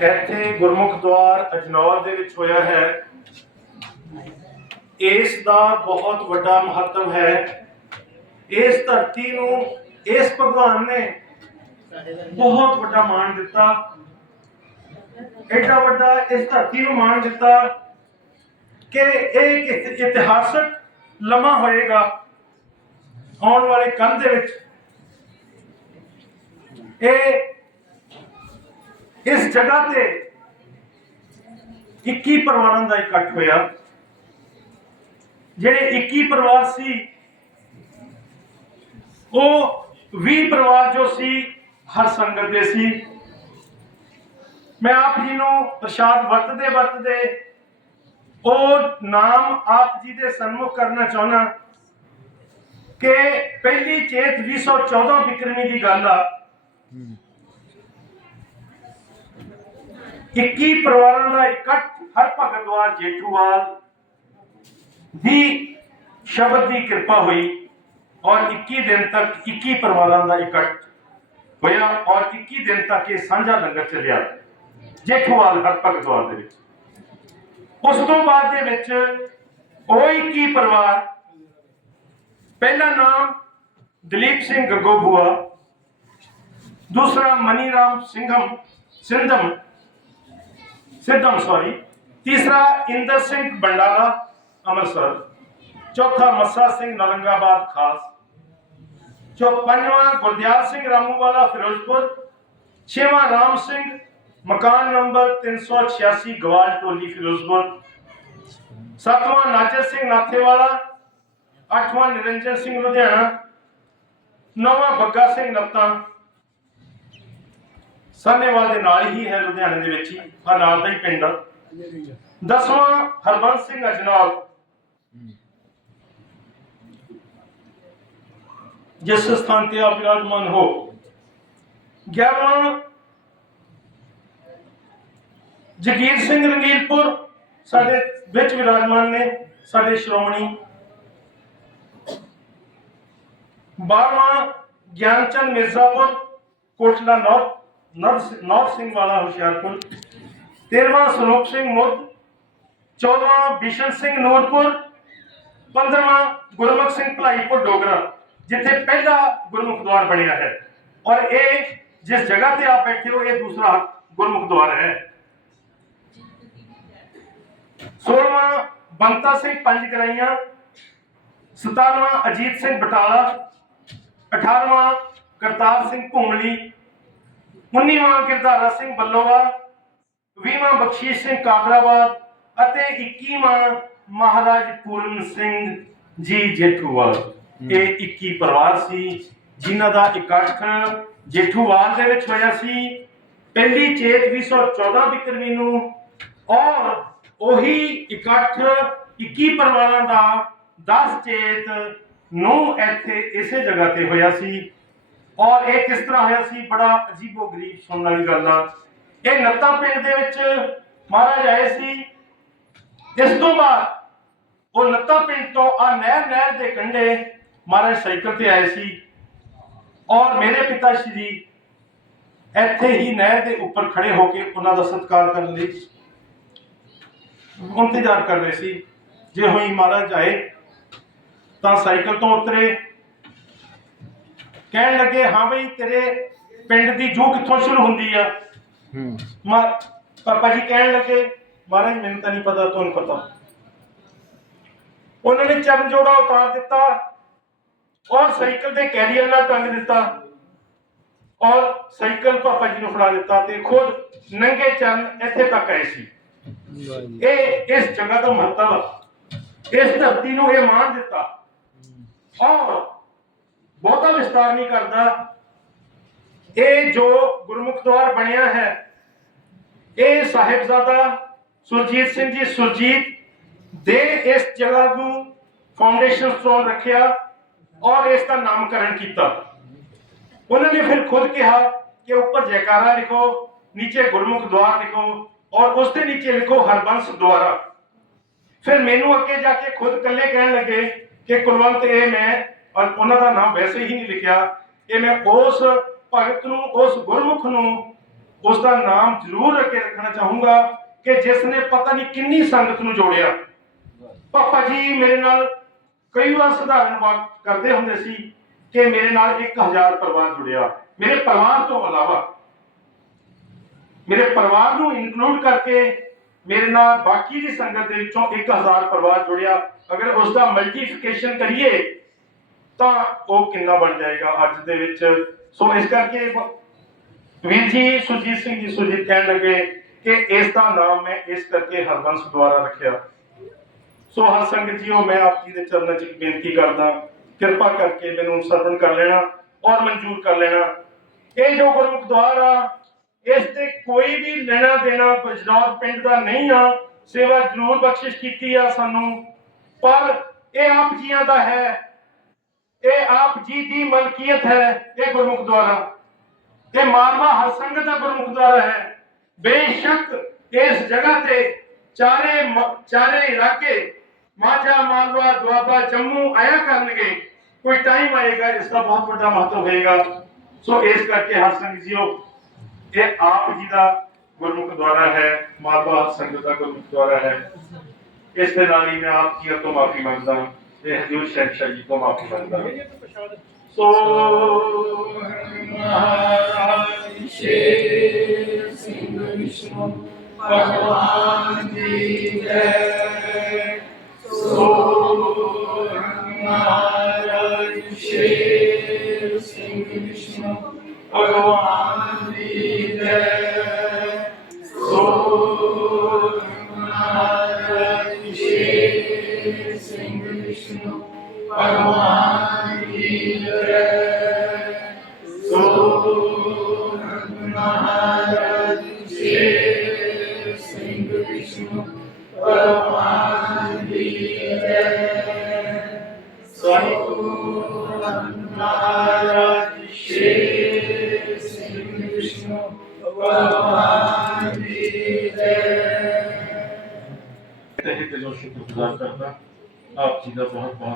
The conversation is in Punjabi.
ਇੱਥੇ ਗੁਰਮੁਖ ਦਵਾਰ ਅਜਨੌਰ ਦੇ ਵਿੱਚ ਹੋਇਆ ਹੈ। ਇਸ ਦਾ ਬਹੁਤ ਵੱਡਾ ਮਹੱਤਵ ਹੈ। ਇਸ ਧਰਤੀ ਨੂੰ, ਇਸ ਭਗਵਾਨ ਨੇ ਬਹੁਤ ਵੱਡਾ ਮਾਣ ਦਿੱਤਾ। ਐਡਾ ਵੱਡਾ ਇਸ ਧਰਤੀ ਨੂੰ ਮਾਣ ਦਿੱਤਾ ਕਿ ਇਹ ਇੱਕ ਇਤਿਹਾਸਕ ਲਮਾ ਹੋਏਗਾ ਆਉਣ ਵਾਲੇ ਕੱਲ ਦੇ ਵਿੱਚ। ਇਹ ਇਸ ਜਗ੍ਹਾ ਤੇ 21 ਪਰਿਵਾਰਾਂ ਦਾ ਇਕੱਠ ਹੋਇਆ। ਜਿਹੜੇ 21 ਪਰਿਵਾਰ ਸੀ, ਉਹ 20 ਪਰਿਵਾਰ ਜੋ ਸੀ, ਹਰ ਸੰਗਤ ਦੇ ਸੀ। ਮੈਂ ਆਪ ਜੀ ਨੂੰ ਪ੍ਰਸ਼ਾਦ ਵਰਤਦੇ ਵਰਤਦੇ ਉਹ ਨਾਮ ਆਪ ਜੀ ਦੇ ਸਨਮੁਖ ਕਰਨਾ ਚਾਹੁੰਦਾ ਕਿ ਪਹਿਲੀ ਚੇਤ 214 ਬਿਕਰਮੀ ਦੀ ਗੱਲ ਆ। 21 ਪਰਿਵਾਰਾਂ ਦਾ ਇਕੱਠ ਹਰ ਭਗਤਵਾਰ ਜੇਠੂਵਾਲ ਦੀ ਸ਼ਬਦ ਦੀ ਕਿਰਪਾ ਹੋਈ ਔਰ 21 ਦਿਨ ਤੱਕ 21 ਪਰਿਵਾਰਾਂ ਦਾ ਇਕੱਠ ਹੋਇਆ ਔਰ 21 ਦਿਨ ਤੱਕ ਇਹ ਸਾਂਝਾ ਲੰਗਰ ਚੱਲਿਆ ਜੇਠੂਵਾਲ ਹਰ ਭਗਤਵਾਰ ਦੇ ਵਿੱਚ। ਉਸ ਤੋਂ ਬਾਅਦ ਦੇ ਵਿੱਚ ਉਹ 21 ਪਰਿਵਾਰ, ਪਹਿਲਾ ਨਾਮ ਦਲੀਪ ਸਿੰਘ ਗੱਗੋ ਬੁਆ ਦੂਸਰਾ ਮਨੀ ਰਾਮ ਸਿੰਘਮ ਸਿੰਧਮ ਸਿੱਧਮ ਸੌਰੀ ਤੀਸਰਾ, ਇੰਦਰ ਸਿੰਘ ਬੰਡਾਲਾ, ਅੰਮ੍ਰਿਤਸਰ। ਚੌਥਾ, ਮੱਸਾ ਸਿੰਘ ਨਲੰਗਾਬਾਦ ਖਾਸ। ਚੌ, ਪੰਜਵਾਂ, ਗੁਰਦਿਆਲ ਸਿੰਘ ਰਾਮੂਵਾਲਾ, ਫਿਰੋਜ਼ਪੁਰ। ਛੇਵਾਂ, ਰਾਮ ਸਿੰਘ, ਮਕਾਨ ਨੰਬਰ 386 ਗਵਾਲ ਟੋਲੀ, ਫਿਰੋਜ਼ਪੁਰ। ਸੱਤਵਾਂ, ਨਾਜਰ ਸਿੰਘ ਨਾਥੇਵਾਲਾ। ਅੱਠਵਾਂ, ਨਿਰੰਜਨ ਸਿੰਘ ਲੁਧਿਆਣਾ। ਨੌਵਾਂ, ਬੱਗਾ ਸਿੰਘ ਨੱਤਾ ਸਾਨੇਵਾਲ ਦੇ ਨਾਲ ਹੀ ਹੈ ਲੁਧਿਆਣੇ ਦੇ ਵਿੱਚ ਹੀ ਆ ਨਾਲ ਦਾ ਹੀ ਪਿੰਡ। ਆ ਦਸਵਾਂ ਹਰਬੰਸ ਸਿੰਘ ਅਜਨੌਰ ਜਿਸ ਸਥਾਨ ਤੇ ਆਪ ਵਿਰਾਜਮਾਨ ਹੋ। 11ਵਾਂ ਜਗੀਰ ਸਿੰਘ ਰੰਗੀਲਪੁਰ ਸਾਡੇ ਵਿੱਚ ਵਿਰਾਜਮਾਨ ਨੇ, ਸਾਡੇ ਸ਼੍ਰੋਮਣੀ। 12ਵਾਂ ਗਿਆਨਚੰਦ ਮਿਰਜ਼ਾਪੁਰ, ਕੋਟਲਾ ਨੌਰ ਨੌਰ ਸਿੰਘ ਵਾਲਾ ਹੁਸ਼ਿਆਰਪੁਰ 13ਵਾਂ ਸਰੂਪ ਸਿੰਘ ਮੁੱਦ 14ਵਾਂ ਬਿਸ਼ਨ ਸਿੰਘ ਨੂਰਪੁਰ 15ਵਾਂ ਗੁਰਮੁਖ ਸਿੰਘ ਭਲਾਈਪੁਰ ਡੋਗਰਾ, ਜਿੱਥੇ ਪਹਿਲਾ ਗੁਰਮੁਖ ਦੁਆਰ ਬਣਿਆ ਹੈ। ਔਰ ਇਹ ਜਿਸ ਜਗ੍ਹਾ ਤੇ ਆਪ ਬੈਠੇ ਹੋ, ਇਹ ਦੂਸਰਾ ਗੁਰਮੁਖ ਦੁਆਰ ਹੈ। 16ਵਾਂ ਬੰਤਾ ਸਿੰਘ ਪੰਜ ਕਰਾਈਆਂ 17ਵਾਂ ਅਜੀਤ ਸਿੰਘ ਬਟਾਲਾ 18ਵਾਂ ਕਰਤਾਰ ਸਿੰਘ ਭੁੰਮਲੀ 19ਵਾਂ ਗਿਰਧਾਰਾ ਸਿੰਘ ਬੱਲੋਵਾ 20ਵਾਂ ਬਖਸ਼ੀਸ਼ ਸਿੰਘ ਕਾਦਰਾਬਾਦ ਅਤੇ 21ਵਾਂ ਮਹਾਰਾਜ ਪੂਰਨ ਸਿੰਘ ਜੀ ਜੇਠੂਵਾਲ। ਇਹ 21 ਪਰਿਵਾਰ ਸੀ ਜਿਨ੍ਹਾਂ ਦਾ ਇਕੱਠ ਜੇਠੂਵਾਲ ਦੇ ਵਿੱਚ ਹੋਇਆ ਸੀ। ਪਹਿਲੀ ਚੇਤ 214 ਬਿਕਰਮੀ ਨੂੰ ਔਰ ਉਹੀ ਇਕੱਠ 21 ਪਰਿਵਾਰਾਂ ਦਾ 10 ਚੇਤ ਨੂੰ ਇੱਥੇ ਇਸੇ ਜਗ੍ਹਾ ਤੇ ਹੋਇਆ ਸੀ। ਔਰ ਇਹ ਕਿਸ ਤਰ੍ਹਾਂ ਹੋਇਆ ਸੀ? ਬੜਾ ਅਜੀਬੋ ਗਰੀਬ ਸੁਣਨ ਵਾਲੀ ਗੱਲ ਆ। ਇਹ ਨੱਤਾ ਪਿੰਡ ਦੇ ਵਿੱਚ ਮਹਾਰਾਜ ਆਏ ਸੀ। ਇਸ ਤੋਂ ਬਾਅਦ ਉਹ ਨੱਤਾ ਪਿੰਡ ਤੋਂ ਆ ਨਹਿਰ ਨਹਿਰ ਦੇ ਕੰਢੇ ਮਹਾਰਾਜ ਸਾਈਕਲ ਤੇ ਆਏ ਸੀ। ਔਰ ਮੇਰੇ ਪਿਤਾ ਸ਼੍ਰੀ ਇੱਥੇ ਹੀ ਨਹਿਰ ਦੇ ਉੱਪਰ ਖੜੇ ਹੋ ਕੇ ਉਹਨਾਂ ਦਾ ਸਤਿਕਾਰ ਕਰਨ ਲਈ ਇੰਤਜ਼ਾਰ ਕਰ ਰਹੇ ਸੀ। ਜੇ ਹੋਈ ਮਹਾਰਾਜ ਆਏ ਤਾਂ ਸਾਈਕਲ ਤੋਂ ਉਤਰੇ। ਕਹਿਣ ਲੱਗੇ ਹਾਂ ਬਈ ਤੇਰੇ ਪਿੰਡ ਦੀ ਜੂ ਕਿੱਥੋਂ ਸ਼ੁਰੂ ਹੁੰਦੀ ਆ? ਹੂੰ। ਮਾ ਪਾਪਾ ਜੀ ਕਹਿਣ ਲੱਗੇ ਮਹਾਰਾਜ ਮੈਨੂੰ ਤਾਂ ਨਹੀਂ ਪਤਾ ਤੁਹਾਨੂੰ ਪਤਾ। ਉਹਨਾਂ ਨੇ ਚਰਨ ਜੋੜਾ ਉਤਾਰ ਦਿੱਤਾ ਔਰ ਸਾਈਕਲ ਦੇ ਕੈਰੀਅਰ ਨਾਲ ਟੰਗ ਦਿੱਤਾ ਔਰ ਸਾਈਕਲ ਪਾਪਾ ਜੀ ਨੂੰ ਫੜਾ ਦਿੱਤਾ ਤੇ ਖੁਦ ਨੰਗੇ ਚਰਨ ਇੱਥੇ ਤੱਕ ਆਏ ਸੀ। ਇਹ ਇਸ ਜਗ੍ਹਾ ਦਾ ਮਹੱਤਵ। ਇਸ ਧਰਤੀ ਨੂੰ ਇਹ ਮਾਣ ਦਿੱਤਾ ਔਰ ਬਹੁਤਾ ਵਿਸਤਾਰ ਨਹੀਂ ਕਰਦਾ ਇਹ ਜੋ ਗੁਰਮੁਖ ਦਵਾਰ ਬਣਿਆ ਹੈ ਇਹ ਸਾਹਿਬਜ਼ਾਦਾ ਸੁਰਜੀਤ ਸਿੰਘ ਜੀ ਸੁਰਜੀਤ ਦੇ ਇਸ ਜਗ੍ਹਾ ਨੂੰ ਫਾਊਂਡੇਸ਼ਨ ਸਟੋਨ ਰੱਖਿਆ ਔਰ ਇਸ ਦਾ ਨਾਮਕਰਨ ਕੀਤਾ ਉਹਨਾਂ ਨੇ ਫਿਰ ਖੁਦ ਕਿਹਾ ਕਿ ਉੱਪਰ ਜੈਕਾਰਾ ਲਿਖੋ ਨੀਚੇ ਗੁਰਮੁਖ ਦਵਾਰ ਲਿਖੋ ਔਰ ਉਸ ਦੇ ਨੀਚੇ ਲਿਖੋ ਹਰਬੰਸ ਦੁਆਰਾ ਫਿਰ ਮੈਨੂੰ ਅੱਗੇ ਜਾ ਕੇ ਖੁਦ ਇਕੱਲੇ ਕਹਿਣ ਲੱਗੇ ਕਿ ਕੁਲਵੰਤ ਇਹ ਮੈਂ ਔਰ ਉਹਨਾਂ ਦਾ ਨਾਮ ਵੈਸੇ ਹੀ ਨਹੀਂ ਲਿਖਿਆ ਇਹ ਮੈਂ ਉਸ ਭਗਤ ਨੂੰ, ਉਸ ਗੁਰਮੁਖ ਨੂੰ, ਉਸ ਦਾ ਨਾਮ ਜ਼ਰੂਰ ਅੱਗੇ ਰੱਖਣਾ ਚਾਹੂੰਗਾ ਕਿ ਜਿਸ ਨੇ ਪਤਾ ਨਹੀਂ ਕਿੰਨੀ ਸੰਗਤ ਨੂੰ ਜੋੜਿਆ। ਪਾਪਾ ਜੀ ਮੇਰੇ ਨਾਲ ਕਈ ਵਾਰ ਸਧਾਰਨ ਵਾਕ ਕਰਦੇ ਹੁੰਦੇ ਸੀ ਕਿ ਮੇਰੇ ਨਾਲ 1000 ਪਰਿਵਾਰ ਜੁੜਿਆ। ਮੇਰੇ ਪਰਿਵਾਰ ਤੋਂ ਇਲਾਵਾ, ਮੇਰੇ ਪਰਿਵਾਰ ਨੂੰ ਇਨਕਲੂਡ ਕਰਕੇ ਮੇਰੇ ਨਾਲ ਬਾਕੀ ਦੀ ਸੰਗਤ ਦੇ ਵਿੱਚੋਂ 1000 ਪਰਿਵਾਰ ਜੁੜਿਆ। ਅਗਰ ਉਸ ਦਾ ਮਲਟੀਪਲੀਕੇਸ਼ਨ ਕਰੀਏ ਤਾਂ ਉਹ ਕਿੰਨਾ ਬਣ ਜਾਏਗਾ ਅੱਜ ਦੇ ਵਿੱਚ? ਸੋ ਇਸ ਕਰਕੇ ਵੀਰ ਜੀ, ਸੁਰਜੀਤ ਸਿੰਘ ਜੀ, ਸੁਰਜੀਤ ਕਹਿਣ ਲੱਗੇ ਕਿ ਇਸ ਦਾ ਨਾਮ ਮੈਂ ਇਸ ਕਰਕੇ ਹਰਬੰਸ ਦੁਆਰਾ ਰੱਖਿਆ। ਸੋ ਹਰ ਸੰਗਤ ਜੀਓ, ਮੈਂ ਆਪ ਜੀ ਦੇ ਚਰਨਾਂ 'ਚ ਬੇਨਤੀ ਕਰਦਾ, ਕਿਰਪਾ ਕਰਕੇ ਮੈਨੂੰ ਸਰਵਣ ਕਰ ਲੈਣਾ ਔਰ ਮਨਜ਼ੂਰ ਕਰ ਲੈਣਾ। ਇਹ ਜੋ ਗੁਰਮੁਖ ਦੁਆਰ ਆ ਇਸ ਤੇ ਕੋਈ ਵੀ ਲੈਣਾ ਦੇਣਾ ਬਜਰੌਰ ਪਿੰਡ ਦਾ ਨਹੀਂ ਆ। ਸੇਵਾ ਜ਼ਰੂਰ ਬਖਸ਼ਿਸ਼ ਕੀਤੀ ਆ ਸਾਨੂੰ, ਪਰ ਇਹ ਆਪ ਜੀਆਂ ਦਾ ਹੈ। ਇਹ ਆਪ ਜੀ ਦੀ ਮਲਕੀਅਤ ਹੈ ਇਹ ਗੁਰਮੁਖ ਦੁਆਰਾ। ਇਹ ਮਾਰਵਾ ਹਰ ਸੰਗਤ ਦਾ ਗੁਰਮੁਖ ਦੁਆਰਾ ਹੈ। ਬੇਸ਼ੱਕ ਇਸ ਜਗ੍ਹਾ ਤੇ ਚਾਰੇ ਚਾਰੇ ਇਲਾਕੇ ਮਾਝਾ, ਮਾਲਵਾ, ਦੁਆਬਾ, ਜੰਮੂ ਆਇਆ ਕਰਨਗੇ। ਕੋਈ ਟਾਈਮ ਆਏਗਾ, ਇਸ ਦਾ ਬਹੁਤ ਵੱਡਾ ਮਹੱਤਵ ਹੋਏਗਾ। ਸੋ ਇਸ ਕਰਕੇ ਹਰ ਸੰਗਤ ਜੀਓ, ਇਹ ਆਪ ਜੀ ਦਾ ਗੁਰਮੁਖ ਦੁਆਰਾ ਹੈ, ਮਾਲਵਾ ਹਰ ਸੰਗਤ ਦਾ ਗੁਰਮੁਖ ਦੁਆਰਾ ਹੈ। ਇਸ ਦੇ ਨਾਲ ਹੀ ਮੈਂ ਆਪ ਜੀ ਤੋਂ ਮਾਫੀ ਮੰਗਦਾ ਹਾਂ। ਤੇ ਹਜੂਰ ਸ਼ਹਿਨशाह ਜੀ ਤੋਂ ਮਾਫੀ ਮੰਗਦਾ ਹਾਂ ਸੋ ਮਹਾਰਾਜ ਸ਼ੇਰ ਸਿੰਘ ਵਿਸ਼ਨੂੰ ਭਗਵਾਨ 见的火